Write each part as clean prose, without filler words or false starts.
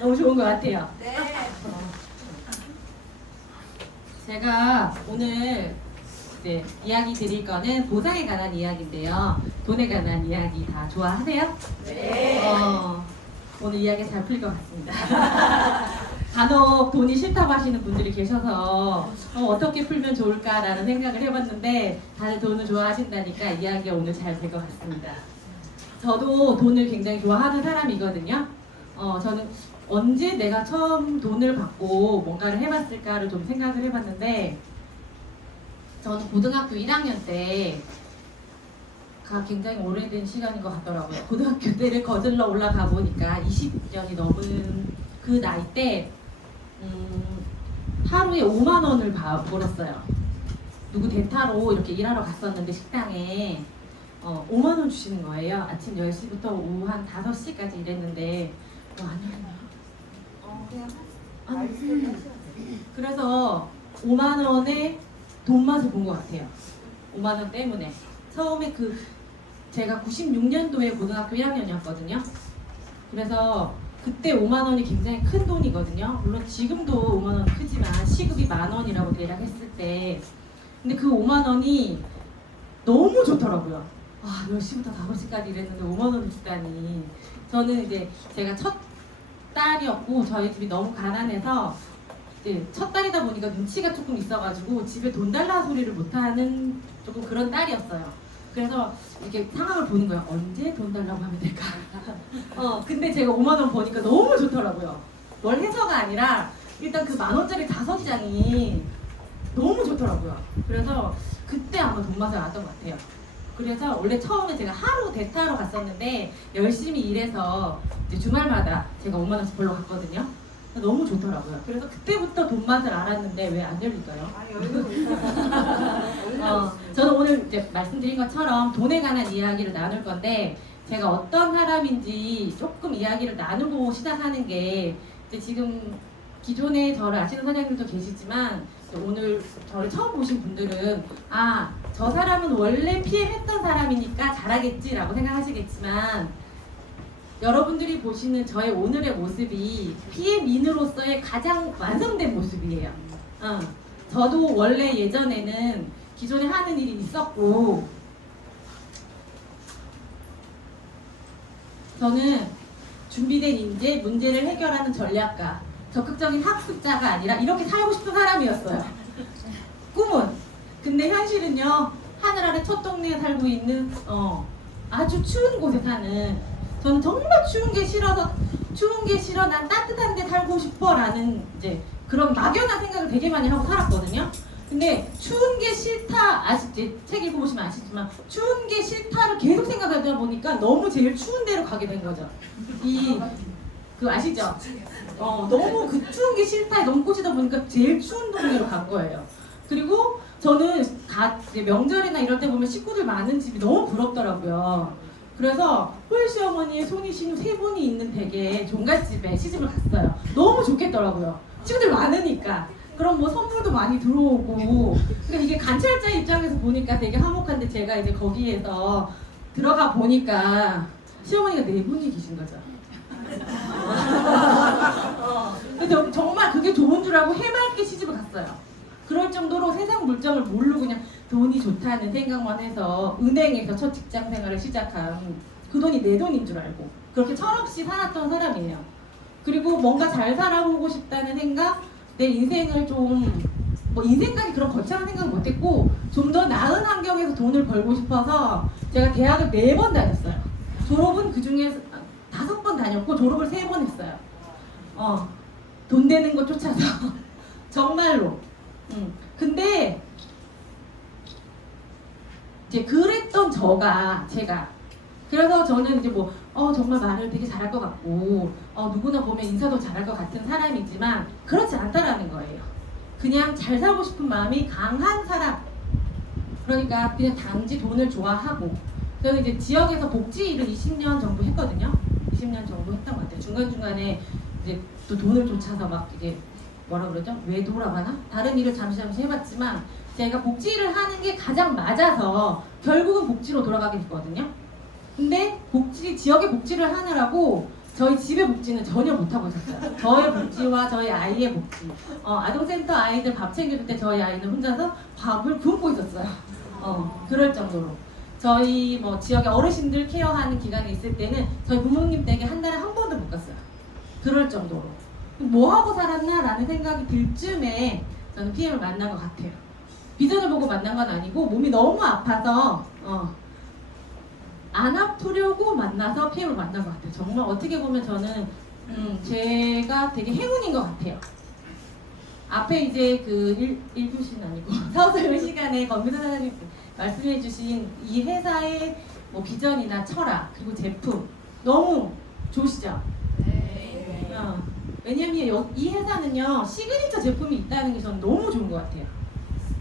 너무 좋은 것 같아요. 네. 제가 오늘 이제 이야기 드릴 거는 보상에 관한 이야기인데요. 돈에 관한 이야기 다 좋아하세요? 네. 오늘 이야기 잘 풀릴 것 같습니다. 간혹 돈이 싫다고 하시는 분들이 계셔서 어떻게 풀면 좋을까라는 생각을 해봤는데 다들 돈을 좋아하신다니까 이야기가 오늘 잘 될 것 같습니다. 저도 돈을 굉장히 좋아하는 사람이거든요. 저는 언제 내가 처음 돈을 받고 뭔가를 해봤을까를 좀 생각을 해봤는데 저는 고등학교 1학년 때가 굉장히 오래된 시간인 것 같더라고요. 고등학교 때를 거슬러 올라가 보니까 20년이 넘은 그 나이 때 하루에 5만 원을 벌었어요. 누구 대타로 이렇게 일하러 갔었는데 식당에 5만 원 주시는 거예요. 아침 10시부터 오후 한 5시까지 일했는데 아니요. 그래서 5만 원의 돈 맛을 본 것 같아요. 5만 원 때문에. 처음에 제가 96년도에 고등학교 1학년이었거든요. 그래서 그때 5만 원이 굉장히 큰 돈이거든요. 물론 지금도 5만 원 크지만 시급이 10,000원이라고 대략 했을 때 근데 그 5만 원이 너무 좋더라고요. 10시부터 5시까지 일했는데 5만 원을 주다니. 저는 이제 제가 첫 딸이었고 저희 집이 너무 가난해서 첫 딸이다 보니까 눈치가 조금 있어가지고 집에 돈 달라 소리를 못하는 조금 그런 딸이었어요. 그래서 이렇게 상황을 보는 거예요. 언제 돈 달라고 하면 될까? 근데 제가 5만 원 버니까 너무 좋더라고요. 뭘 해서가 아니라 일단 그 10,000원짜리 5장이 너무 좋더라고요. 그래서 그때 아마 돈 맛을 알았던 것 같아요. 그래서 원래 처음에 제가 하루 대타로 갔었는데 열심히 일해서 이제 주말마다 제가 5만 원씩 벌러 갔거든요. 너무 좋더라고요. 그래서 그때부터 돈 맛을 알았는데 왜 안 열릴까요? 저는 오늘 이제 말씀드린 것처럼 돈에 관한 이야기를 나눌 건데 제가 어떤 사람인지 조금 이야기를 나누고 시작하는 게 이제 지금 기존에 저를 아시는 사장님도 계시지만 오늘 저를 처음 보신 분들은 저 사람은 원래 PM했던 사람이니까 잘하겠지라고 생각하시겠지만 여러분들이 보시는 저의 오늘의 모습이 PM인으로서의 가장 완성된 모습이에요. 저도 원래 예전에는 기존에 하는 일이 있었고 저는 준비된 인재, 문제를 해결하는 전략가, 적극적인 학습자가 아니라 이렇게 살고 싶은 사람이었어요. 꿈은. 근데 현실은요, 하늘 아래 첫 동네에 살고 있는 아주 추운 곳에 사는, 저는 정말 추운 게 싫어 난 따뜻한 데 살고 싶어 라는 이제 그런 막연한 생각을 되게 많이 하고 살았거든요. 근데 추운 게 싫다, 책 읽어보시면 아시지만 추운 게 싫다를 계속 생각하다 보니까 너무 제일 추운 데로 가게 된 거죠. 아시죠? 너무 그 추운 게 싫다에 너무 꽂히다 보니까 제일 추운 동네로 간 거예요. 그리고 저는 명절이나 이럴 때 보면 식구들 많은 집이 너무 부럽더라고요. 그래서 홀시어머니의 손이 신우 3분이 있는 댁에 종갓집에 시집을 갔어요. 너무 좋겠더라고요. 친구들 많으니까. 그럼 뭐 선물도 많이 들어오고. 그러니까 이게 관찰자 입장에서 보니까 되게 화목한데 제가 이제 거기에서 들어가 보니까 시어머니가 4분이 계신 거죠. 그래서 정말 그게 좋은 줄 알고 해맑게 시집을 갔어요. 그럴 정도로 세상 물정을 모르고 그냥 돈이 좋다는 생각만 해서 은행에서 첫 직장 생활을 시작한 그 돈이 내 돈인 줄 알고 그렇게 철없이 살았던 사람이에요. 그리고 뭔가 잘 살아보고 싶다는 생각, 내 인생을 인생까지 그런 거창한 생각을 못했고 좀 더 나은 환경에서 돈을 벌고 싶어서 제가 대학을 4번 다녔어요. 졸업은 그 중에 5번 다녔고 졸업을 3번 했어요. 돈 되는 거 쫓아서 정말로. 근데 이제 그랬던 제가 그래서 저는 이제 정말 말을 되게 잘할 것 같고 누구나 보면 인사도 잘할 것 같은 사람이지만 그렇지 않다라는 거예요. 그냥 잘 살고 싶은 마음이 강한 사람. 그러니까 그냥 단지 돈을 좋아하고 저는 이제 지역에서 복지 일을 20년 정도 했거든요. 20년 정도 했던 것 같아요. 중간중간에 이제 또 돈을 쫓아서 막 이게 뭐라 그러죠? 외도라고 하나? 다른 일을 잠시 해봤지만 제가 복지 일을 하는 게 가장 맞아서 결국은 복지로 돌아가게 됐거든요. 근데 지역의 복지를 하느라고 저희 집의 복지는 전혀 못하고 있었어요. 저의 복지와 저희 아이의 복지. 아동센터 아이들 밥 챙겨줄 때 저희 아이는 혼자서 밥을 굶고 있었어요. 그럴 정도로. 저희 뭐 지역의 어르신들 케어하는 기간이 있을 때는 저희 부모님 댁에 한 달에 한 번도 못 갔어요. 그럴 정도로. 뭐 하고 살았나 라는 생각이 들 쯤에 저는 PM을 만난 것 같아요. 비전을 보고 만난 건 아니고 몸이 너무 아파서 안 아프려고 만나서 PM을 만난 것 같아요. 정말 어떻게 보면 저는 제가 되게 행운인 것 같아요. 앞에 이제 그 1교시는 아니고 사후설명 시간에 검민호 사장님 말씀해주신 이 회사의 뭐 비전이나 철학 그리고 제품 너무 좋으시죠? 네. 왜냐면 이 회사는요 시그니처 제품이 있다는 게 저는 너무 좋은 것 같아요.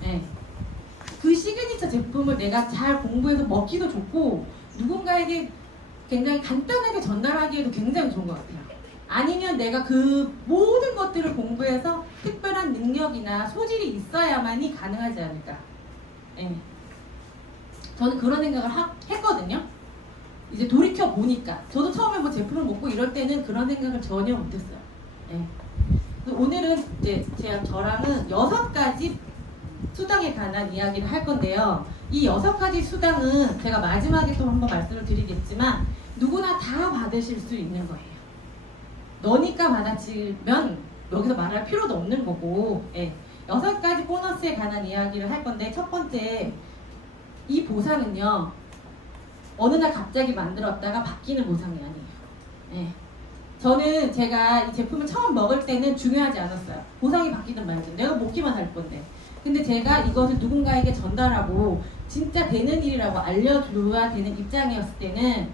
네. 그 시그니처 제품을 내가 잘 공부해서 먹기도 좋고 누군가에게 굉장히 간단하게 전달하기에도 굉장히 좋은 것 같아요. 아니면 내가 그 모든 것들을 공부해서 특별한 능력이나 소질이 있어야만이 가능하지 않을까. 네. 저는 그런 생각을 했거든요. 이제 돌이켜 보니까 저도 처음에 뭐 제품을 먹고 이럴 때는 그런 생각을 전혀 못했어요. 네. 오늘은 이제 저랑은 6가지 수당에 관한 이야기를 할 건데요. 이 6가지 수당은 제가 마지막에 또 한번 말씀을 드리겠지만 누구나 다 받으실 수 있는 거예요. 너니까 받아치면 여기서 말할 필요도 없는 거고 6가지 보너스에 관한 이야기를 할 건데 첫 번째 이 보상은요 어느 날 갑자기 만들었다가 바뀌는 보상이 아니에요. 저는 제가 이 제품을 처음 먹을 때는 중요하지 않았어요. 보상이 바뀌든 말든 내가 먹기만 할 건데 근데 제가 이것을 누군가에게 전달하고 진짜 되는 일이라고 알려줘야 되는 입장이었을 때는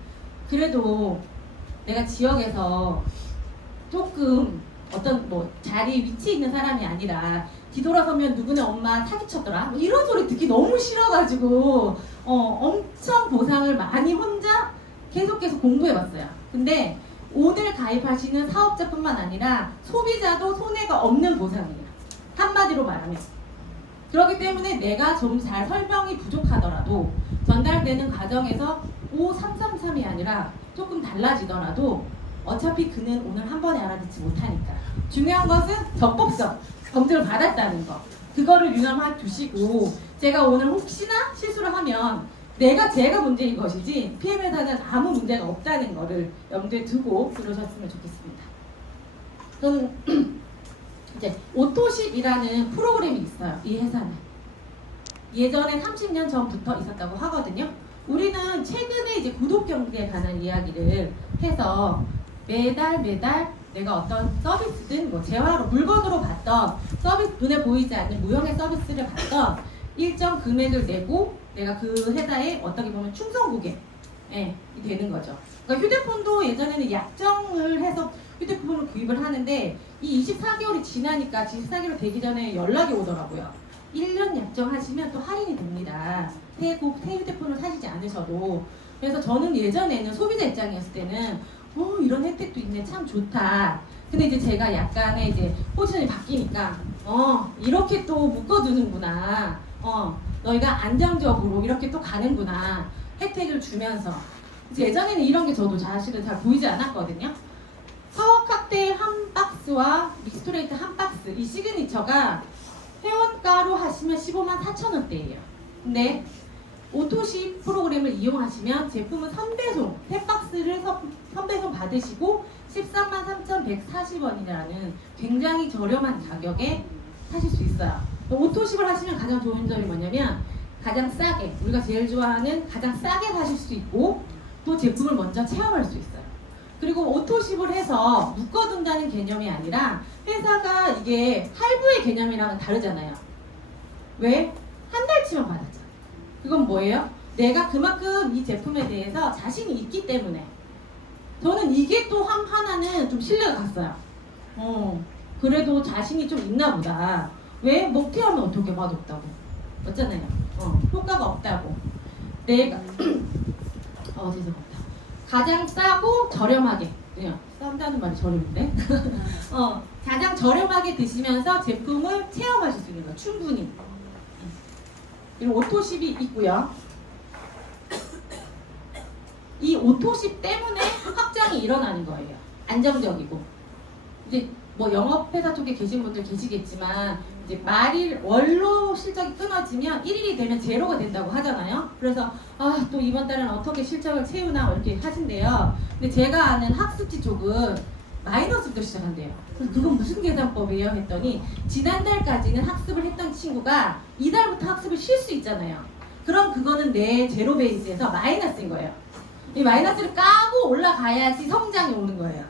그래도 내가 지역에서 조금 어떤 뭐 자리 위치 있는 사람이 아니라 뒤돌아서면 누구네 엄마 사기쳤더라 뭐 이런 소리 듣기 너무 싫어가지고 엄청 보상을 많이 혼자 계속 공부해봤어요. 근데 오늘 가입하시는 사업자뿐만 아니라 소비자도 손해가 없는 보상이에요. 한마디로 말하면. 그렇기 때문에 내가 좀 잘 설명이 부족하더라도 전달되는 과정에서 5333이 아니라 조금 달라지더라도 어차피 그는 오늘 한 번에 알아듣지 못하니까 중요한 것은 적법성, 검증을 받았다는 거 그거를 유념해 두시고 제가 오늘 혹시나 실수를 하면 제가 문제인 것이지 PM회사는 아무 문제가 없다는 거를 염두에 두고 들으셨으면 좋겠습니다. 저는 이제 오토십이라는 프로그램이 있어요. 이 회사는 예전에 30년 전부터 있었다고 하거든요. 우리는 최근에 이제 구독 경비에 관한 이야기를 해서 매달 내가 어떤 서비스든 뭐 재화로 물건으로 받던 서비스 눈에 보이지 않는 무형의 서비스를 받던 일정 금액을 내고 내가 그 회사에 어떻게 보면 충성 고객이 되는 거죠. 그러니까 휴대폰도 예전에는 약정을 해서 휴대폰을 구입을 하는데 이 24개월이 지나니까 24개월 되기 전에 연락이 오더라고요. 1년 약정하시면 또 할인이 됩니다. 새 휴대폰을 사시지 않으셔도. 그래서 저는 예전에는 소비자 입장이었을 때는 이런 혜택도 있네 참 좋다. 근데 이제 제가 약간의 이제 포지션이 바뀌니까 이렇게 또 묶어두는구나. 너희가 안정적으로 이렇게 또 가는구나. 혜택을 주면서 예전에는 이런 게 저도 사실은 잘 보이지 않았거든요. 사업 칵테일 한 박스와 믹스토레이트 한 박스 이 시그니처가 회원가로 하시면 15만 4천 원대예요. 근데 오토십 프로그램을 이용하시면 제품은 선배송 3박스를 선배송 받으시고 13만 3,140원이라는 굉장히 저렴한 가격에 사실 수 있어요. 오토십을 하시면 가장 좋은 점이 뭐냐면 가장 싸게 우리가 제일 좋아하는 가장 싸게 사실 수 있고 또 제품을 먼저 체험할 수 있어요. 그리고 오토십을 해서 묶어둔다는 개념이 아니라 회사가 이게 할부의 개념이랑은 다르잖아요. 왜? 한 달치만 받았잖아. 그건 뭐예요? 내가 그만큼 이 제품에 대해서 자신이 있기 때문에 저는 이게 또 하나는 좀 신뢰가 갔어요. 그래도 자신이 좀 있나 보다. 왜? 먹튀하면 어떻게 맛없다고. 맞잖아요. 효과가 없다고. 내가 죄송합니다. 가장 싸고 저렴하게 그냥 싼다는 말이 저렴인데 가장 저렴하게 드시면서 제품을 체험하실 수 있는 거예요. 충분히. 그리고 오토십이 있고요. 이 오토십 때문에 확장이 일어나는 거예요. 안정적이고 이제 뭐 영업회사 쪽에 계신 분들 계시겠지만 이제 말일 원로 실적이 끊어지면 1일이 되면 제로가 된다고 하잖아요. 그래서 아, 또 이번 달은 어떻게 실적을 채우나 이렇게 하신대요. 근데 제가 아는 학습지 쪽은 마이너스부터 시작한대요. 그래서 그건 무슨 계산법이에요? 했더니 지난달까지는 학습을 했던 친구가 이달부터 학습을 쉴 수 있잖아요. 그럼 그거는 내 제로 베이스에서 마이너스인 거예요. 이 마이너스를 까고 올라가야지 성장이 오는 거예요.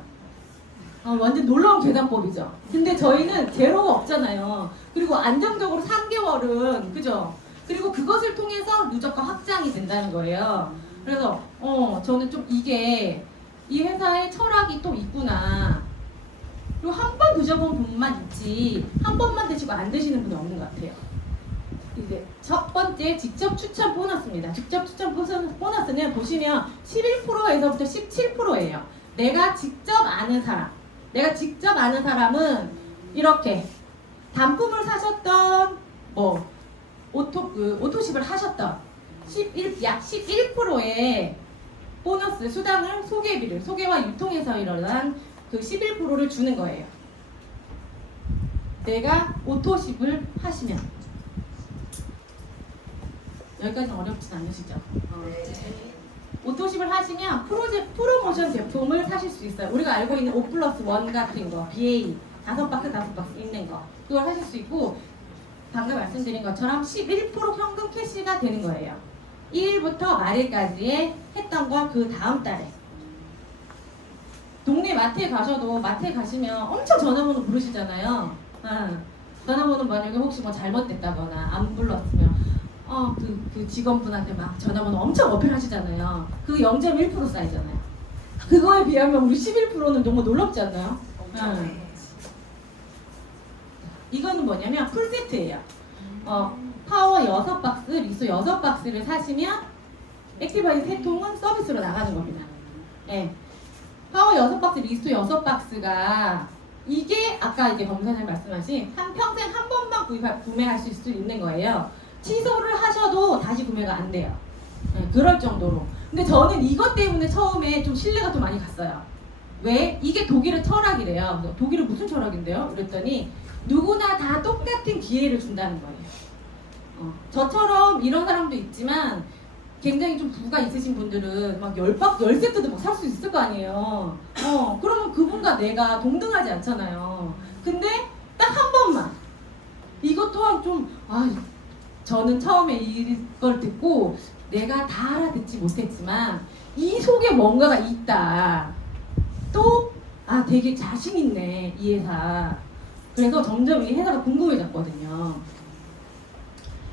완전 놀라운 계산법이죠. 근데 저희는 제로가 없잖아요. 그리고 안정적으로 3개월은 그죠? 그리고 그것을 통해서 누적과 확장이 된다는 거예요. 그래서 저는 좀 이게 이 회사의 철학이 또 있구나. 그리고 한 번 드셔본 분만 있지 한 번만 드시고 안 드시는 분이 없는 것 같아요. 이제 첫 번째 직접 추천 보너스입니다. 직접 추천 보너스는 보시면 11%에서부터 17%예요. 내가 직접 아는 사람. 내가 직접 아는 사람은 이렇게 단품을 사셨던 뭐 오토십을 하셨던 약 11%의 보너스 수당을 소개와 유통에서 일어난 그 11%를 주는 거예요. 내가 오토십을 하시면 여기까지는 어렵진 않으시죠? 오토십을 하시면 프로모션 제품을 사실 수 있어요. 우리가 알고 있는 5+1 같은 거, BA 5박스 있는 거 그걸 하실 수 있고 방금 말씀드린 것처럼 11% 현금 캐시가 되는 거예요. 1일부터 말일까지에 했던 거 그 다음 달에 동네 마트에 가셔도 마트에 가시면 엄청 전화번호 부르시잖아요. 전화번호 만약에 혹시 뭐 잘못됐다거나 안 불렀으면 그 직원분한테 막 전화번호 엄청 어필하시잖아요. 그 0.1% 쌓이잖아요. 그거에 비하면 우리 11%는 너무 놀랍지 않나요? 이거는 뭐냐면 풀세트예요. 파워 6박스, 리소 6박스를 사시면 액티바이 3통은 서비스로 나가는 겁니다. 네. 파워 6박스, 리소 6박스가 이게 아까 이제 검사님 말씀하신 평생 한 번만 구매하실 수 있는 거예요. 취소를 하셔도 다시 구매가 안 돼요. 네, 그럴 정도로. 근데 저는 이것 때문에 처음에 좀 신뢰가 좀 많이 갔어요. 왜? 이게 독일의 철학이래요. 독일은 무슨 철학인데요? 그랬더니 누구나 다 똑같은 기회를 준다는 거예요. 저처럼 이런 사람도 있지만 굉장히 좀 부가 있으신 분들은 막 10세트도 막 살 수 있을 거 아니에요. 그러면 그분과 내가 동등하지 않잖아요. 근데 딱 한 번만. 이것 또한 좀, 저는 처음에 이걸 듣고 내가 다 알아듣지 못했지만 이 속에 뭔가가 있다. 또, 되게 자신 있네, 이 회사. 그래서 점점 이 회사가 궁금해졌거든요.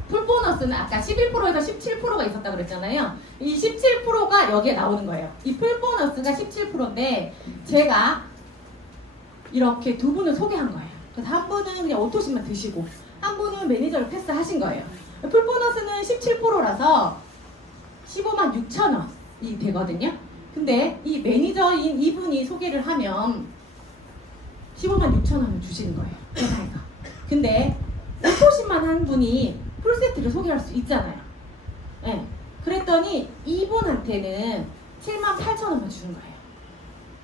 풀보너스는 아까 11%에서 17%가 있었다 그랬잖아요. 이 17%가 여기에 나오는 거예요. 이 풀보너스가 17%인데 제가 이렇게 두 분을 소개한 거예요. 그래서 한 분은 그냥 오토십만 드시고 한 분은 매니저를 패스하신 거예요. 풀보너스는 17%라서 15만 6천 원이 되거든요. 근데 이 매니저인 이분이 소개를 하면 15만 6천 원을 주시는 거예요. 회사에서. 근데 오토십만 한 분이 풀세트를 소개할 수 있잖아요. 네. 그랬더니 이분한테는 7만 8천 원만 주는 거예요.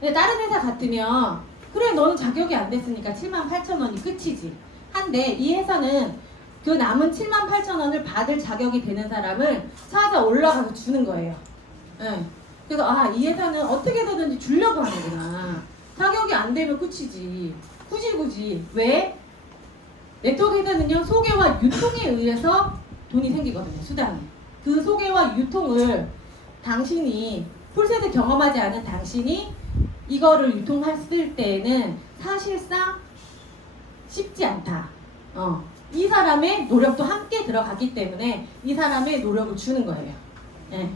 근데 다른 회사 같으면 그래 너는 자격이 안 됐으니까 7만 8천 원이 끝이지. 한데 이 회사는 그 남은 7만 8천 원을 받을 자격이 되는 사람을 찾아 올라가서 주는 거예요. 네. 그래서 이 회사는 어떻게든지 주려고 하는구나. 자격이 안 되면 끝이지. 굳이 왜? 네트워크 회사는요 소개와 유통에 의해서 돈이 생기거든요. 수당이. 그 소개와 유통을 당신이 풀세트 경험하지 않은 당신이 이거를 유통했을 때에는 사실상 쉽지 않다. 이 사람의 노력도 함께 들어갔기 때문에 이 사람의 노력을 주는 거예요. 네.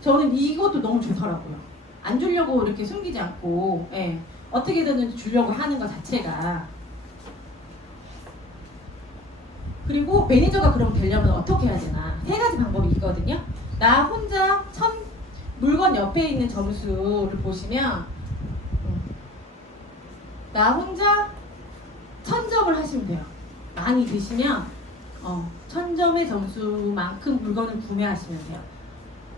저는 이것도 너무 좋더라고요. 안 주려고 이렇게 숨기지 않고 어떻게든 주려고 하는 것 자체가. 그리고 매니저가 그럼 되려면 어떻게 해야 되나? 3가지 방법이 있거든요. 나 혼자 물건 옆에 있는 점수를 보시면 나 혼자 1000점을 하시면 돼요. 많이 드시면 1000점의 점수만큼 물건을 구매하시면 돼요.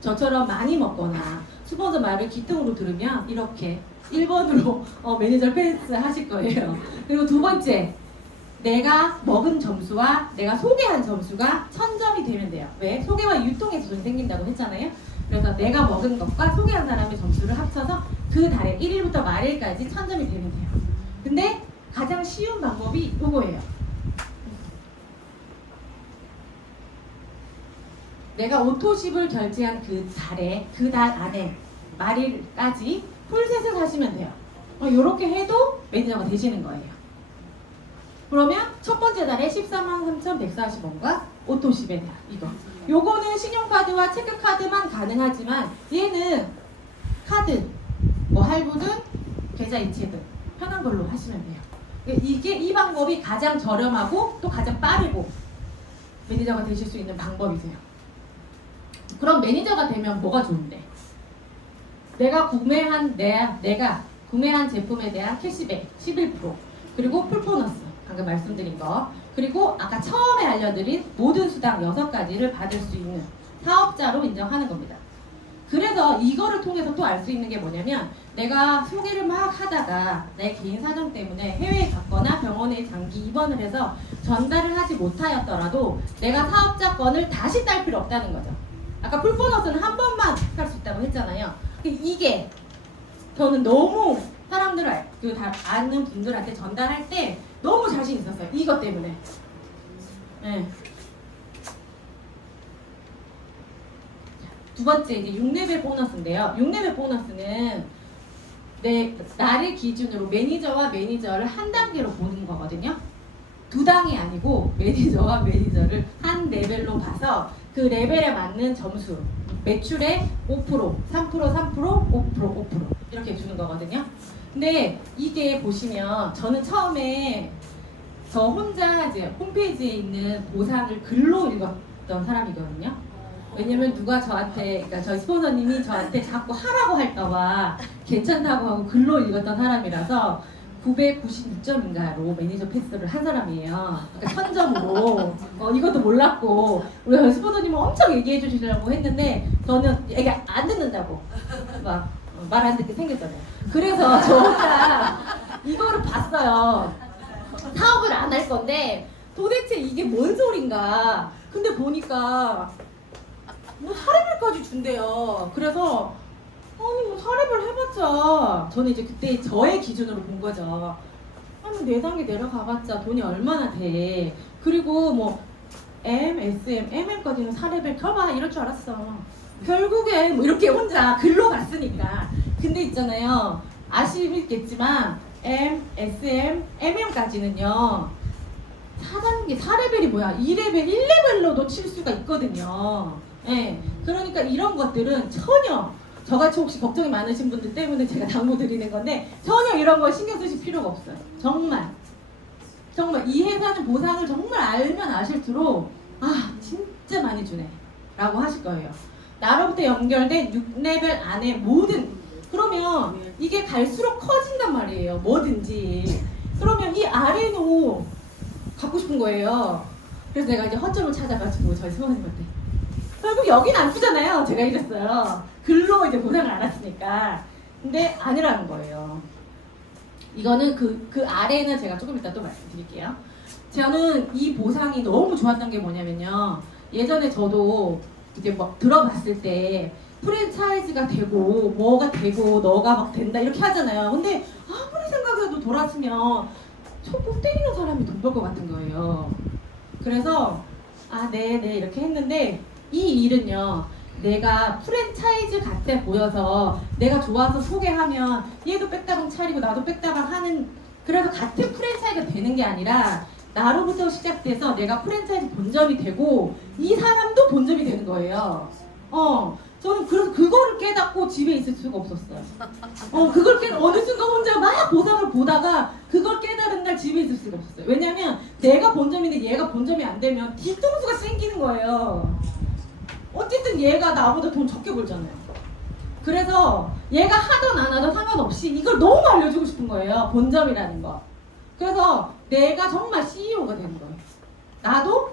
저처럼 많이 먹거나 스폰서 말을 귀등으로 들으면 이렇게 1번으로 매니저 패스 하실 거예요. 그리고 두 번째, 내가 먹은 점수와 내가 소개한 점수가 1000점이 되면 돼요. 왜? 소개와 유통의 지점이 생긴다고 했잖아요. 그래서 내가 먹은 것과 소개한 사람의 점수를 합쳐서 그 달에 1일부터 말일까지 1000점이 되면 돼요. 근데 가장 쉬운 방법이 이거예요. 내가 오토십을 결제한 그 달에, 그 달 안에 말일까지 풀셋을 하시면 돼요. 이렇게 해도 매니저가 되시는 거예요. 그러면 첫 번째 달에 143,140원과 오토십에 대한 이거. 요거는 신용카드와 체크카드만 가능하지만 얘는 카드, 뭐 할부든 계좌 이체든 편한 걸로 하시면 돼요. 이게 이 방법이 가장 저렴하고 또 가장 빠르고 매니저가 되실 수 있는 방법이세요. 그럼 매니저가 되면 뭐가 좋은데? 내가 구매한 제품에 대한 캐시백 11% 그리고 풀보너스 방금 말씀드린 거 그리고 아까 처음에 알려드린 모든 수당 6가지를 받을 수 있는 사업자로 인정하는 겁니다. 그래서 이거를 통해서 또 알 수 있는 게 뭐냐면 내가 소개를 막 하다가 내 개인 사정 때문에 해외에 갔거나 병원에 장기 입원을 해서 전달을 하지 못하였더라도 내가 사업자권을 다시 딸 필요 없다는 거죠. 아까 풀보너스는 한 번만 할 수 있다고 했잖아요. 이게 저는 너무 사람들 다 아는 분들한테 전달할 때 너무 자신 있었어요. 이것 때문에. 네. 두 번째 이제 6레벨 보너스인데요. 6레벨 보너스는 나를 기준으로 매니저와 매니저를 한 단계로 보는 거거든요. 두 당이 아니고 매니저와 매니저를 한 레벨로 봐서 그 레벨에 맞는 점수 매출의 5%, 3%, 3%, 5% 이렇게 주는 거거든요. 근데 이게 보시면 저는 처음에 저 혼자 이제 홈페이지에 있는 보상을 글로 읽었던 사람이거든요. 왜냐면 누가 저한테, 그러니까 저희 스폰서님이 저한테 자꾸 하라고 할까봐 괜찮다고 하고 글로 읽었던 사람이라서 996점인가로 매니저 패스를 한 사람이에요. 그러니까 1000점으로. 이것도 몰랐고 우리 스폰서님은 엄청 얘기해 주시려고 했는데 저는 얘기 안 듣는다고 막 말 안 듣게 생겼잖아요. 그래서 저 혼자 이거를 봤어요. 사업을 안 할 건데 도대체 이게 뭔 소린가. 근데 보니까 뭐 4레벨까지 준대요. 그래서 아니 뭐 4레벨 해봤자 저는 이제 그때 저의 기준으로 본 거죠. 아니 4단계 내려가봤자 돈이 얼마나 돼. 그리고 뭐 M, SM, MM까지는 4레벨 켜봐 이럴 줄 알았어. 결국에 뭐 이렇게 혼자 글로 갔으니까. 근데 있잖아요. 아시겠지만 M, SM, MM까지는요 4단계, 4레벨이 뭐야 2레벨, 1레벨로도 칠 수가 있거든요. 네. 그러니까 이런 것들은 전혀 저같이 혹시 걱정이 많으신 분들 때문에 제가 당부 드리는 건데 전혀 이런 거 신경 쓰실 필요가 없어요. 정말 이 회사는 보상을 정말 알면 아실수록 진짜 많이 주네 라고 하실 거예요. 나로부터 연결된 6레벨 안에 모든 그러면 이게 갈수록 커진단 말이에요. 뭐든지. 그러면 이 아레노 갖고 싶은 거예요. 그래서 내가 이제 허점을 찾아가지고 저희 스원님한테 결국 여긴 안 쓰잖아요. 제가 이랬어요. 글로 이제 보상을 안 했으니까. 근데 아니라는 거예요. 이거는 그 아래는 제가 조금 이따 또 말씀드릴게요. 저는 이 보상이 너무 좋았던 게 뭐냐면요. 예전에 저도 이제 뭐 들어봤을 때 프랜차이즈가 되고 뭐가 되고 너가 막 된다 이렇게 하잖아요. 근데 아무리 생각해도 돌았으면 저못 때리는 사람이 돈 벌 것 같은 거예요. 그래서 네 이렇게 했는데 이 일은요. 내가 프랜차이즈 같아 보여서 내가 좋아서 소개하면 얘도 백다방 차리고 나도 백다방 하는 그래서 같은 프랜차이즈가 되는 게 아니라 나로부터 시작돼서 내가 프랜차이즈 본점이 되고 이 사람도 본점이 되는 거예요. 저는 그래서 그거를 깨닫고 집에 있을 수가 없었어요. 그걸 어느 순간 혼자 막 보상을 보다가 그걸 깨달은 날 집에 있을 수가 없었어요. 왜냐면 내가 본점인데 얘가 본점이 안 되면 뒤통수가 생기는 거예요. 어쨌든 얘가 나보다 돈 적게 벌잖아요. 그래서 얘가 하던 안 하던 상관없이 이걸 너무 알려주고 싶은 거예요. 본점이라는 거. 그래서 내가 정말 CEO가 되는 거예요. 나도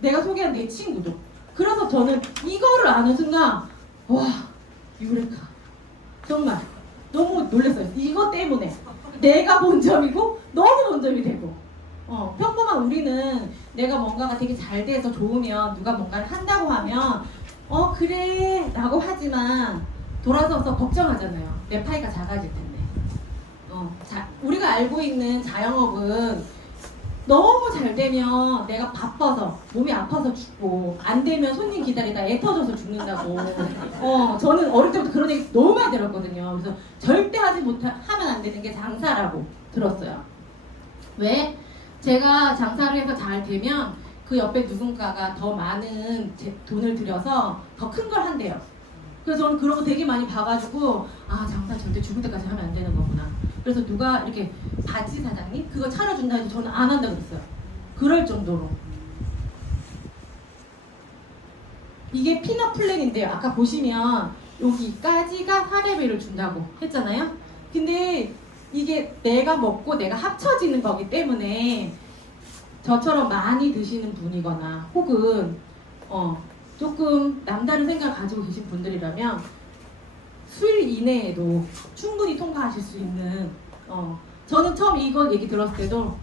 내가 소개한 내 친구도. 그래서 저는 이거를 아는 순간 와, 유레카. 정말 너무 놀랐어요. 이것 때문에 내가 본점이고 너도 본점이 되고, 평범한 우리는 내가 뭔가가 되게 잘 돼서 좋으면 누가 뭔가를 한다고 하면 그래 라고 하지만 돌아서서 걱정하잖아요. 내 파이가 작아질 텐데. 우리가 알고 있는 자영업은 너무 잘 되면 내가 바빠서 몸이 아파서 죽고, 안 되면 손님 기다리다 애 터져서 죽는다고. 저는 어릴 때부터 그런 얘기 너무 많이 들었거든요. 그래서 절대 하면 안 되는 게 장사라고 들었어요. 왜? 제가 장사를 해서 잘 되면 그 옆에 누군가가 더 많은 돈을 들여서 더 큰 걸 한대요. 그래서 저는 그런 거 되게 많이 봐가지고, 장사 절대 죽을 때까지 하면 안 되는 거구나. 그래서 누가 이렇게 바지 사장님 그거 차려준다 해도 저는 안 한다고 그랬어요. 그럴 정도로. 이게 피넛 플랜인데요. 아까 보시면 여기까지가 사례비를 준다고 했잖아요. 근데 이게 내가 먹고 내가 합쳐지는 거기 때문에 저처럼 많이 드시는 분이거나 혹은 조금 남다른 생각을 가지고 계신 분들이라면 수일 이내에도 충분히 통과하실 수 있는, 저는 처음 이거 얘기 들었을 때도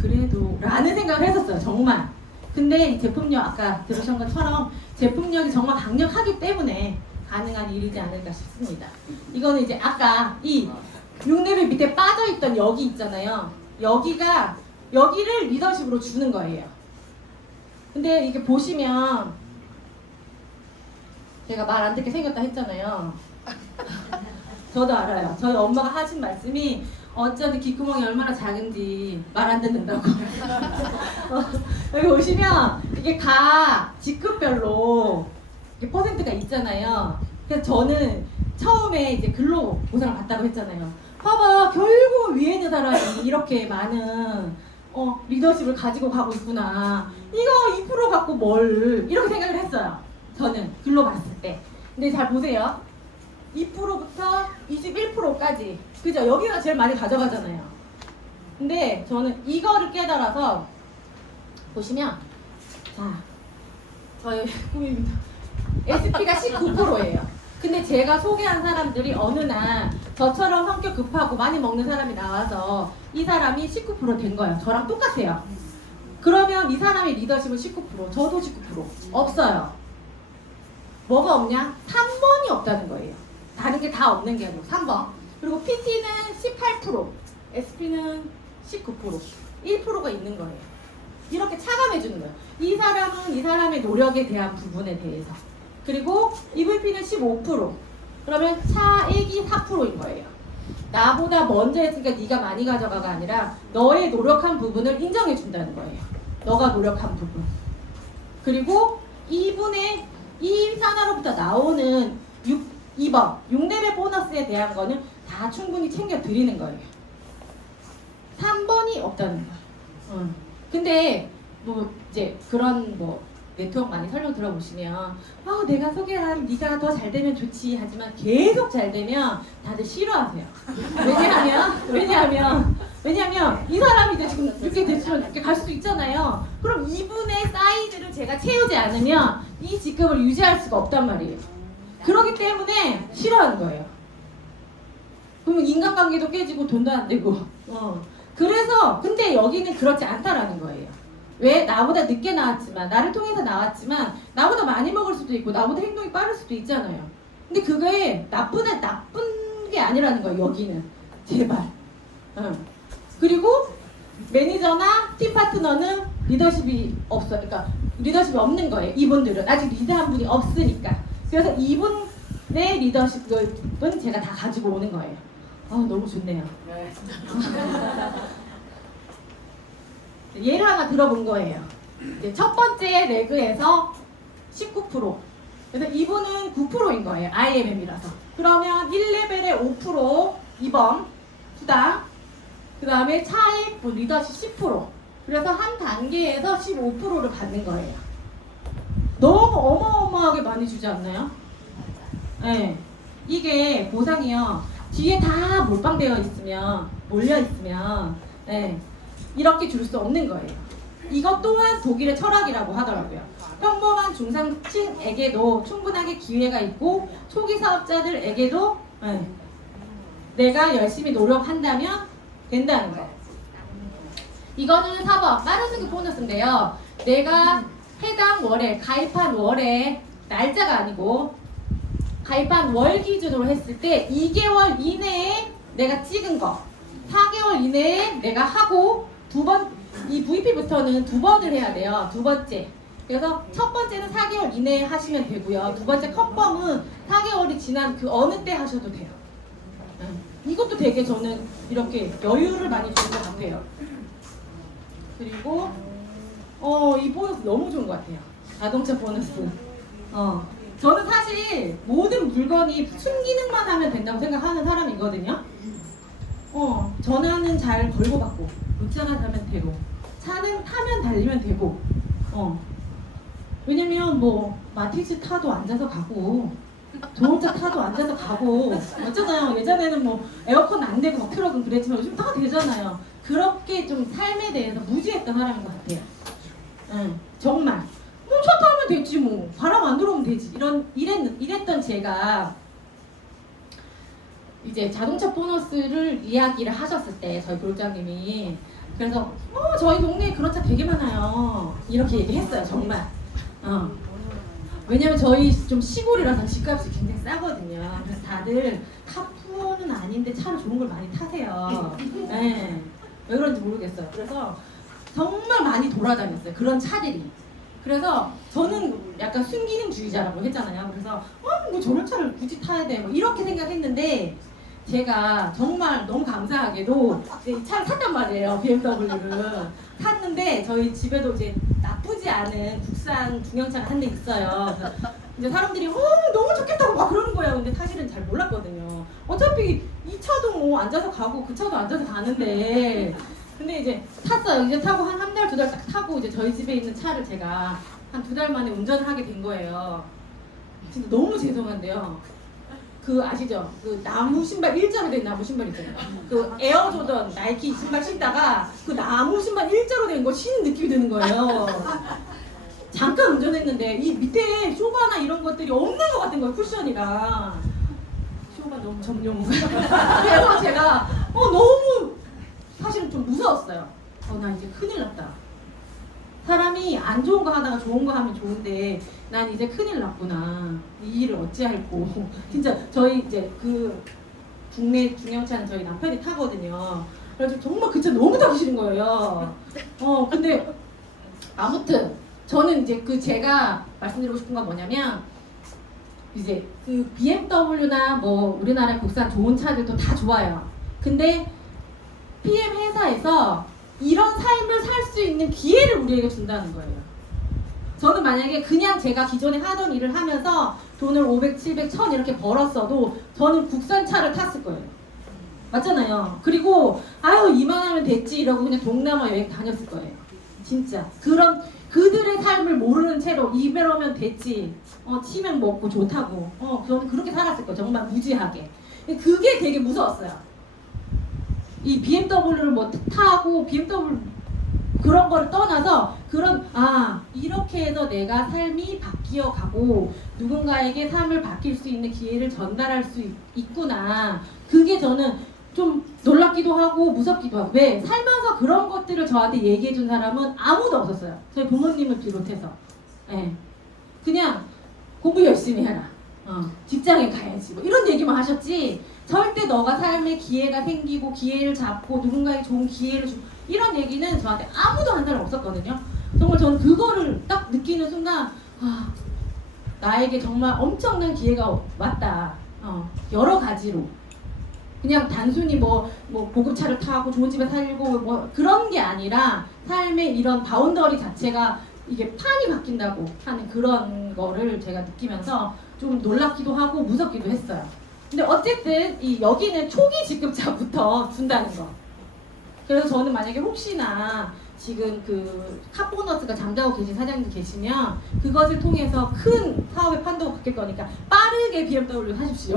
그래도 라는 생각을 했었어요. 정말. 근데 이 제품력, 아까 들으신 것처럼 제품력이 정말 강력하기 때문에 가능한 일이지 않을까 싶습니다. 이거는 이제 아까 이 6레벨 밑에 빠져있던 여기 있잖아요. 여기를 리더십으로 주는 거예요. 근데 이게 보시면 제가 말 안 듣게 생겼다 했잖아요. 저도 알아요. 저희 엄마가 하신 말씀이 어쩐지 귓구멍이 얼마나 작은지 말 안 듣는다고. 여기 보시면 이게 각 직급별로 이게 퍼센트가 있잖아요. 그래서 저는 처음에 이제 근로 보상을 받다고 했잖아요. 봐봐, 결국 위에 있는 사람이 이렇게 많은 리더십을 가지고 가고 있구나. 이거 2% 갖고 뭘, 이렇게 생각을 했어요. 저는 글로 봤을 때. 근데 잘 보세요. 2%부터 21%까지. 그죠? 여기가 제일 많이 가져가잖아요. 근데 저는 이거를 깨달아서 보시면, 자, 저의 꿈입니다. SP가 19%예요. 근데 제가 소개한 사람들이 어느 날 저처럼 성격 급하고 많이 먹는 사람이 나와서 이 사람이 19% 된 거예요. 저랑 똑같아요. 그러면 이 사람의 리더십은 19%, 저도 19% 없어요. 뭐가 없냐? 3번이 없다는 거예요. 다른 게 다 없는 게 아니고 3번. 그리고 PT는 18%, SP는 19%, 1%가 있는 거예요. 이렇게 차감해 주는 거예요. 이 사람은 이 사람의 노력에 대한 부분에 대해서. 그리고 EVP는 15%. 그러면 차액이 4%인 거예요. 나보다 먼저 했으니까 네가 많이 가져가가 아니라 너의 노력한 부분을 인정해 준다는 거예요. 너가 노력한 부분. 그리고 2분의 2 산하로부터 나오는 2번 6레벨 보너스에 대한 거는 다 충분히 챙겨 드리는 거예요. 3번이 없다는 거예요. 근데 뭐 이제 그런 네트워크 많이 설명 들어보시면 내가 소개한 네가 더 잘 되면 좋지 하지만 계속 잘 되면 다들 싫어하세요. 왜냐하면 이 사람이 이제 지금 이렇게 됐으면 이렇게 갈 수도 있잖아요. 그럼 이분의 사이즈를 제가 채우지 않으면 이 직급을 유지할 수가 없단 말이에요. 그렇기 때문에 싫어하는 거예요. 그러면 인간관계도 깨지고 돈도 안 되고. 그래서 근데 여기는 그렇지 않다라는 거예요. 왜? 나보다 늦게 나왔지만, 나를 통해서 나왔지만 나보다 많이 먹을 수도 있고 나보다 행동이 빠를 수도 있잖아요. 근데 그게 나쁜 게 아니라는 거예요. 여기는 제발. 그리고 매니저나 팀 파트너는 리더십이 없어. 그러니까 리더십이 없는 거예요. 이분들은 아직 리더한 분이 없으니까. 그래서 이분의 리더십은 제가 다 가지고 오는 거예요. 너무 좋네요. 예를 하나 들어본 거예요. 이제 첫 번째 레그에서 19%. 그래서 이분은 9%인 거예요. IMM이라서. 그러면 1레벨에 5%, 2번 수당. 그 다음에 차액 리더십 10%. 그래서 한 단계에서 15%를 받는 거예요. 너무 어마어마하게 많이 주지 않나요? 네. 이게 보상이요. 뒤에 다 몰빵되어 있으면, 몰려 있으면, 네. 이렇게 줄 수 없는 거예요. 이것 또한 독일의 철학이라고 하더라고요. 평범한 중상층에게도 충분하게 기회가 있고 초기 사업자들에게도 내가 열심히 노력한다면 된다는 거. 이거는 4번 빠른 승급 보너스인데요. 내가 해당 월에 가입한 월에 날짜가 아니고 가입한 월 기준으로 했을 때 2개월 이내에 내가 찍은 거 4개월 이내에 내가 하고 이 VP부터는 2번을 해야 돼요. 2번째. 그래서 첫 번째는 4개월 이내에 하시면 되고요. 2번째 컨펌은 4개월이 지난 그 어느 때 하셔도 돼요. 이것도 되게 저는 이렇게 여유를 많이 주는 것 같아요. 그리고 이 보너스 너무 좋은 것 같아요. 자동차 보너스. 저는 사실 모든 물건이 순기능만 하면 된다고 생각하는 사람이거든요. 전화는 잘 걸고 받고, 문자가 가면 되고, 차는 타면 달리면 되고, 왜냐면 뭐 마티즈 타도 앉아서 가고, 좋은 차 타도 앉아서 가고, 맞잖아요. 예전에는 뭐 에어컨 안 되고 막 트럭은 그랬지만 요즘 다 되잖아요. 그렇게 좀 삶에 대해서 무지했던 사람인 것 같아요. 정말. 뭐 차 타면 되지 뭐. 바람 안 들어오면 되지. 이랬던 제가 이제 자동차 보너스를 이야기를 하셨을 때 저희 교육장님이 그래서 저희 동네에 그런 차 되게 많아요. 이렇게 얘기했어요. 정말. 왜냐면 저희 좀 시골이라서 집값이 굉장히 싸거든요. 그래서 다들 카푸어는 아닌데 차를 좋은 걸 많이 타세요. 네. 왜 그런지 모르겠어요. 그래서 정말 많이 돌아다녔어요. 그런 차들이. 그래서 저는 약간 순기능주의자라고 했잖아요. 그래서 뭐 저런 차를 굳이 타야 돼. 뭐 이렇게 생각했는데 제가 정말 너무 감사하게도 이 차를 탔단 말이에요. BMW를 탔는데 저희 집에도 이제 나쁘지 않은 국산 중형차가 한 대 있어요. 그래서 이제 사람들이 너무 좋겠다고 막 그러는 거예요. 근데 사실은 잘 몰랐거든요. 어차피 이 차도 뭐 앉아서 가고 그 차도 앉아서 가는데 근데 이제 탔어요. 이제 타고 한 달, 2달 딱 타고 이제 저희 집에 있는 차를 제가 한 2달 만에 운전을 하게 된 거예요. 진짜 너무 죄송한데요. 그 아시죠? 그 나무 신발 일자로 된 나무 신발 있잖아요. 그 에어조던 나이키 신발 신다가 그 나무 신발 일자로 된 거 신는 느낌이 드는 거예요. 잠깐 운전했는데 이 밑에 쇼바나 이런 것들이 없는 것 같은 거예요. 쿠션이랑. 쇼바 너무 전용. 그래서 제가 너무 사실은 좀 무서웠어요. 나 이제 큰일 났다. 사람이 안 좋은 거 하다가 좋은 거 하면 좋은데 난 이제 큰일 났구나. 이 일을 어찌할꼬. 진짜 저희 이제 그 국내 중형차는 저희 남편이 타거든요. 그래서 정말 그 차 너무 타기 싫은 거예요. 근데 아무튼 저는 이제 제가 말씀드리고 싶은 건 뭐냐면 이제 그 BMW나 뭐 우리나라 국산 좋은 차들도 다 좋아요. 근데 PM 회사에서 이런 삶을 살 수 있는 기회를 우리에게 준다는 거예요. 저는 만약에 그냥 제가 기존에 하던 일을 하면서 돈을 500, 700, 1000 이렇게 벌었어도 저는 국산차를 탔을 거예요. 맞잖아요. 그리고 이만하면 됐지 이러고 그냥 동남아 여행 다녔을 거예요. 진짜. 그런 그들의 삶을 모르는 채로 이러면 됐지. 치면 먹고 좋다고. 저는 그렇게 살았을 거예요. 정말 무지하게. 그게 되게 무서웠어요. 이 BMW를 뭐 타고 BMW 그런 거를 떠나서 이렇게 해서 내가 삶이 바뀌어 가고 누군가에게 삶을 바뀔 수 있는 기회를 전달할 수 있구나. 그게 저는 좀 놀랍기도 하고 무섭기도 하고. 왜? 살면서 그런 것들을 저한테 얘기해 준 사람은 아무도 없었어요. 저희 부모님을 비롯해서. 그냥 공부 열심히 해라. 직장에 가야지. 뭐 이런 얘기만 하셨지. 절대 너가 삶에 기회가 생기고 기회를 잡고 누군가에게 좋은 기회를 주고 이런 얘기는 저한테 아무도 한 사람 없었거든요. 정말 저는 그거를 딱 느끼는 순간 나에게 정말 엄청난 기회가 왔다. 여러 가지로. 그냥 단순히 뭐 고급차를 타고 좋은 집에 살고 뭐 그런 게 아니라 삶의 이런 바운더리 자체가 이게 판이 바뀐다고 하는 그런 거를 제가 느끼면서 좀 놀랍기도 하고 무섭기도 했어요. 근데 어쨌든 여기는 초기 지급자부터 준다는 거. 그래서 저는 만약에 혹시나 지금 그 카보너스가 잠자고 계신 사장님 계시면 그것을 통해서 큰 사업의 판도가 바뀔 거니까 빠르게 BMW 사십시오.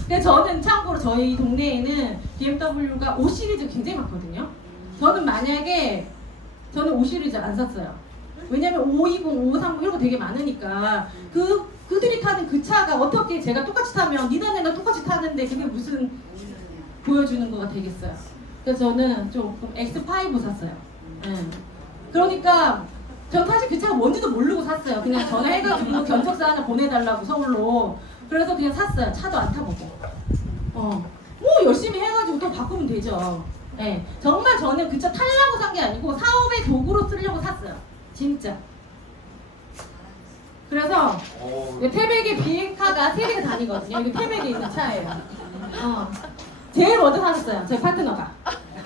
근데 저는 참고로 저희 동네에는 BMW가 5시리즈 굉장히 많거든요. 저는 만약에 저는 5시리즈 안 샀어요. 왜냐면 520, 530 이런 거 되게 많으니까 그들이 타는 그 차가 어떻게 제가 똑같이 타면 니네랑 똑같이 타는데 그게 무슨 보여주는 거가 되겠어요. 그래서 저는 조금 X5 샀어요. 그러니까 전 사실 그 차가 뭔지도 모르고 샀어요. 그냥 전화해가지고 견적서 하나 보내달라고 서울로. 그래서 그냥 샀어요. 차도 안 타보고. 뭐 열심히 해가지고 또 바꾸면 되죠. 네, 정말 저는 그 차 타려고 산 게 아니고 사업의 도구로 쓰려고 샀어요. 진짜. 그래서 태백의 비행카가 3대가 다니거든요. 이게 태백에 있는 차예요. 제일 먼저 사셨어요. 저희 파트너가.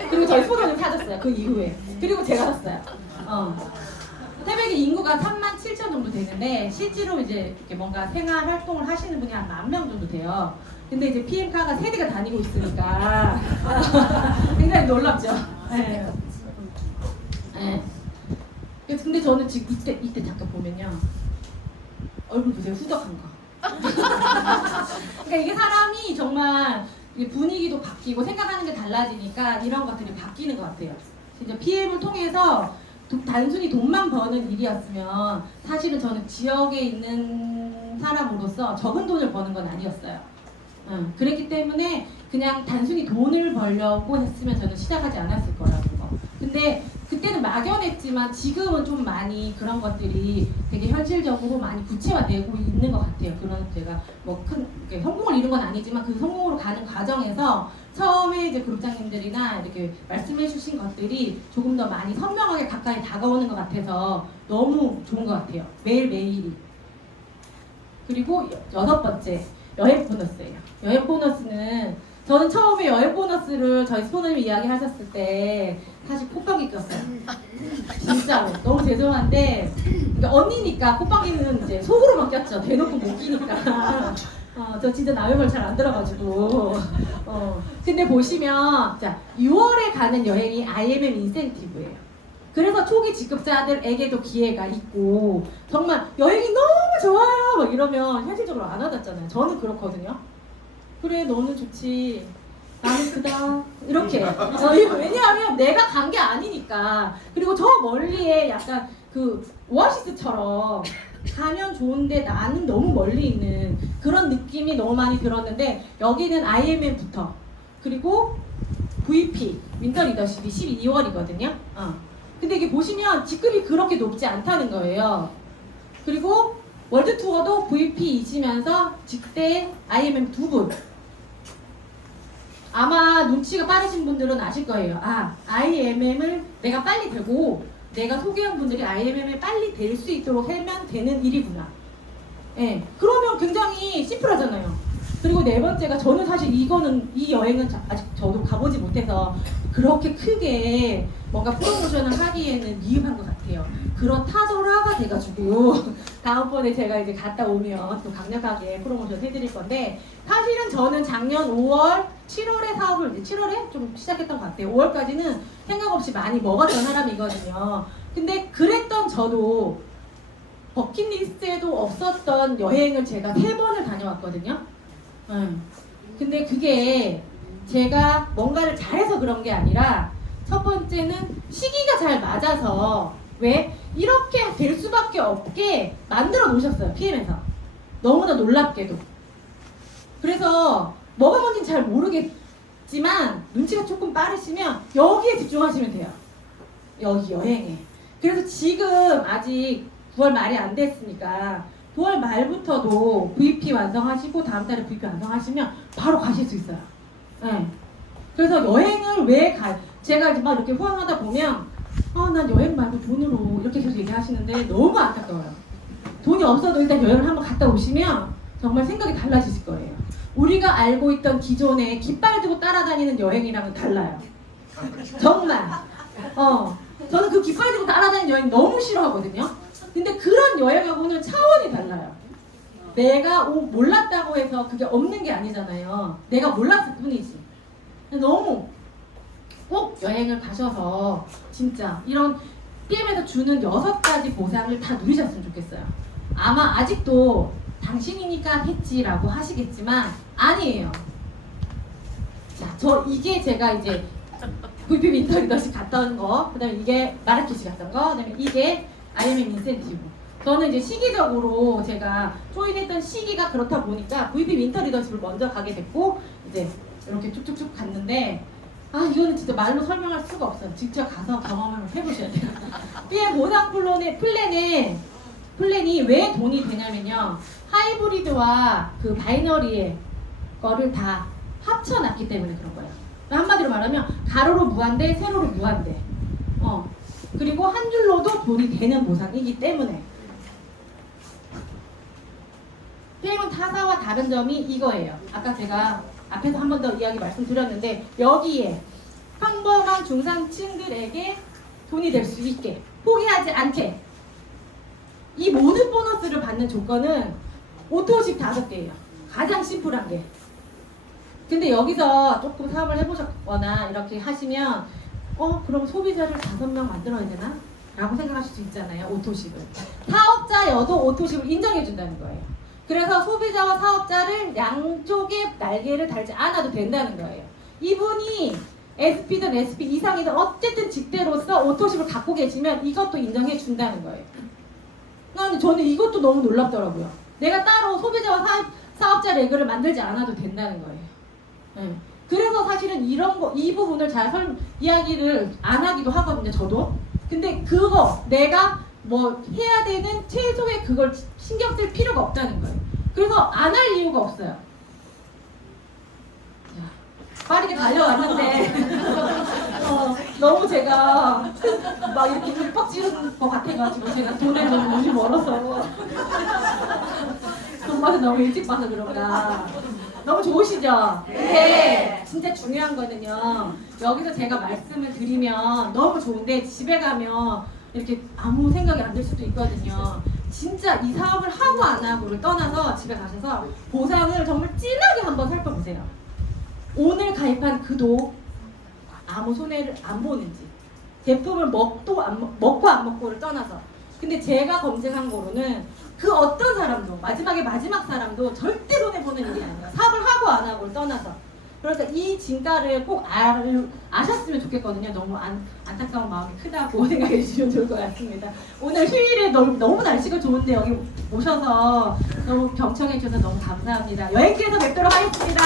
그리고 저희 소장님 사줬어요. 그 이후에. 그리고 제가 샀어요. 태백의 인구가 37,000 정도 되는데 실제로 이제 이렇게 뭔가 생활 활동을 하시는 분이 한 10,000명 정도 돼요. 근데 이제 PM카가 3대가 다니고 있으니까 굉장히 놀랍죠. 네. 네. 근데 저는 지금 이때 잠깐 보면요. 얼굴 보세요. 후덕한 거. 그러니까 이게 사람이 정말 분위기도 바뀌고 생각하는 게 달라지니까 이런 것들이 바뀌는 것 같아요. 진짜 PM을 통해서 단순히 돈만 버는 일이었으면 사실은 저는 지역에 있는 사람으로서 적은 돈을 버는 건 아니었어요. 그랬기 때문에 그냥 단순히 돈을 벌려고 했으면 저는 시작하지 않았을 거라는 거. 근데 그때는 막연했지만 지금은 좀 많이 그런 것들이 되게 현실적으로 많이 구체화되고 있는 것 같아요. 그런 제가 뭐 큰 성공을 이룬 건 아니지만 그 성공으로 가는 과정에서 처음에 이제 그룹장님들이나 이렇게 말씀해 주신 것들이 조금 더 많이 선명하게 가까이 다가오는 것 같아서 너무 좋은 것 같아요. 매일매일이. 그리고 6번째, 여행 보너스예요. 여행 보너스는 저는 처음에 여행 보너스를 저희 스포너님이 이야기하셨을 때 사실 콧방귀 꼈어요. 진짜로 너무 죄송한데 그러니까 언니니까 콧방귀는 이제 속으로만 꼈죠. 대놓고 못 끼니까. 저 진짜 남의 말 잘 안 들어가지고. 근데 보시면 자 6월에 가는 여행이 IMM 인센티브예요. 그래서 초기 지급자들에게도 기회가 있고 정말 여행이 너무 좋아요 막 이러면 현실적으로 안 와닿잖아요. 저는 그렇거든요. 그래 너는 좋지 나는 그다 이렇게 왜냐하면 내가 간 게 아니니까. 그리고 저 멀리에 약간 그 오아시스처럼 가면 좋은데 나는 너무 멀리 있는 그런 느낌이 너무 많이 들었는데 여기는 IMM부터 그리고 VP 윈터 리더십이 12월이거든요. 근데 이게 보시면 직급이 그렇게 높지 않다는 거예요. 그리고 월드 투어도 VP이시면서 직대 IMM 2분. 아마 눈치가 빠르신 분들은 아실 거예요. IMM을 내가 빨리 되고 내가 소개한 분들이 IMM에 빨리 될 수 있도록 하면 되는 일이구나. 예, 그러면 굉장히 심플하잖아요. 그리고 4번째가 저는 사실 이 여행은 아직 저도 가보지 못해서 그렇게 크게 뭔가 프로모션을 하기에는 미흡한 것 같아요. 그렇다더라가 돼가지고 다음번에 제가 이제 갔다 오면 또 강력하게 프로모션 해드릴 건데 사실은 저는 작년 5월, 7월에 사업을 7월에 좀 시작했던 것 같아요. 5월까지는 생각 없이 많이 먹었던 사람이거든요. 근데 그랬던 저도 버킷리스트에도 없었던 여행을 제가 3번을 다녀왔거든요. 근데 그게 제가 뭔가를 잘해서 그런 게 아니라 첫 번째는 시기가 잘 맞아서 왜 이렇게 될 수밖에 없게 만들어 놓으셨어요. PM에서 너무나 놀랍게도. 그래서 뭐가 뭔지는 잘 모르겠지만 눈치가 조금 빠르시면 여기에 집중하시면 돼요. 여기 여행에. 그래서 지금 아직 9월 말이 안 됐으니까 9월 말부터도 VP 완성하시고 다음 달에 VP 완성하시면 바로 가실 수 있어요. 네. 그래서 여행을 제가 이제 막 이렇게 후원하다 보면 난 여행 말고 돈으로 이렇게 계속 얘기하시는데 너무 안타까워요. 돈이 없어도 일단 여행을 한번 갔다 오시면 정말 생각이 달라지실 거예요. 우리가 알고 있던 기존의 깃발 들고 따라다니는 여행이랑은 달라요. 정말. 저는 그 깃발 들고 따라다니는 여행 너무 싫어하거든요. 근데 그런 여행하고는 차원이 달라요. 내가 몰랐다고 해서 그게 없는 게 아니잖아요. 내가 몰랐을 뿐이지. 너무 꼭 여행을 가셔서 진짜 이런 PM에서 주는 6가지 보상을 다 누리셨으면 좋겠어요. 아마 아직도 당신이니까 했지라고 하시겠지만 아니에요. 자, 이게 제가 이제 VP 윈터 리더십 갔던 거, 그 다음에 이게 마라케시 갔던 거, 그 다음에 이게 IMM 인센티브. 저는 이제 시기적으로 제가 조인했던 시기가 그렇다 보니까 VP 윈터 리더십을 먼저 가게 됐고 이제 이렇게 쭉쭉쭉 갔는데 이거는 진짜 말로 설명할 수가 없어요. 직접 가서 경험을 해보셔야 돼요. PM 보상 플랜이 왜 돈이 되냐면요. 하이브리드와 그 바이너리의 거를 다 합쳐놨기 때문에 그런 거예요. 한마디로 말하면 가로로 무한대, 세로로 무한대. 그리고 한 줄로도 돈이 되는 보상이기 때문에. PM은 타사와 다른 점이 이거예요. 아까 제가 앞에서 한 번 더 이야기 말씀드렸는데 여기에 평범한 중산층들에게 돈이 될 수 있게 포기하지 않게 이 모든 보너스를 받는 조건은 오토십 5개예요. 가장 심플한 게. 근데 여기서 조금 사업을 해보셨거나 이렇게 하시면 그럼 소비자를 5명 만들어야 되나? 라고 생각하실 수 있잖아요. 오토십을. 사업자여도 오토십을 인정해준다는 거예요. 그래서 소비자와 사업자를 양쪽에 날개를 달지 않아도 된다는 거예요. 이분이 SP든 SP 이상이든 어쨌든 직대로서 오토십을 갖고 계시면 이것도 인정해 준다는 거예요. 근데 저는 이것도 너무 놀랍더라고요. 내가 따로 소비자와 사업자 레그를 만들지 않아도 된다는 거예요. 네. 그래서 사실은 이 부분을 잘 이야기를 안 하기도 하거든요, 저도. 근데 내가 뭐 해야 되는 최소의 그걸 신경 쓸 필요가 없다는 거예요. 그래서 안 할 이유가 없어요. 빠르게 달려왔는데 너무 제가 막 이렇게 윽박 지르는 것 같아가지고 제가 돈을 너무 멀어서 돈 맛을 너무 일찍 봐서 그런가. 너무 좋으시죠? 네. 진짜 중요한 거는요. 여기서 제가 말씀을 드리면 너무 좋은데 집에 가면 이렇게 아무 생각이 안 들 수도 있거든요. 진짜 이 사업을 하고 안 하고를 떠나서 집에 가셔서 보상을 정말 진하게 한번 살펴보세요. 오늘 가입한 그도 아무 손해를 안 보는지, 제품을 먹고 안 먹고를 떠나서. 근데 제가 검증한 거로는 그 어떤 사람도 마지막 사람도 절대 손해보는 일이 아니에요. 사업을 하고 안 하고를 떠나서. 그러니까 이 진가를 꼭 아셨으면 좋겠거든요. 너무 안타까운 마음이 크다고 생각해 주시면 좋을 것 같습니다. 오늘 휴일에 너무 날씨가 좋은데 여기 오셔서 너무 경청해 주셔서 너무 감사합니다. 여행지에서 뵙도록 하겠습니다.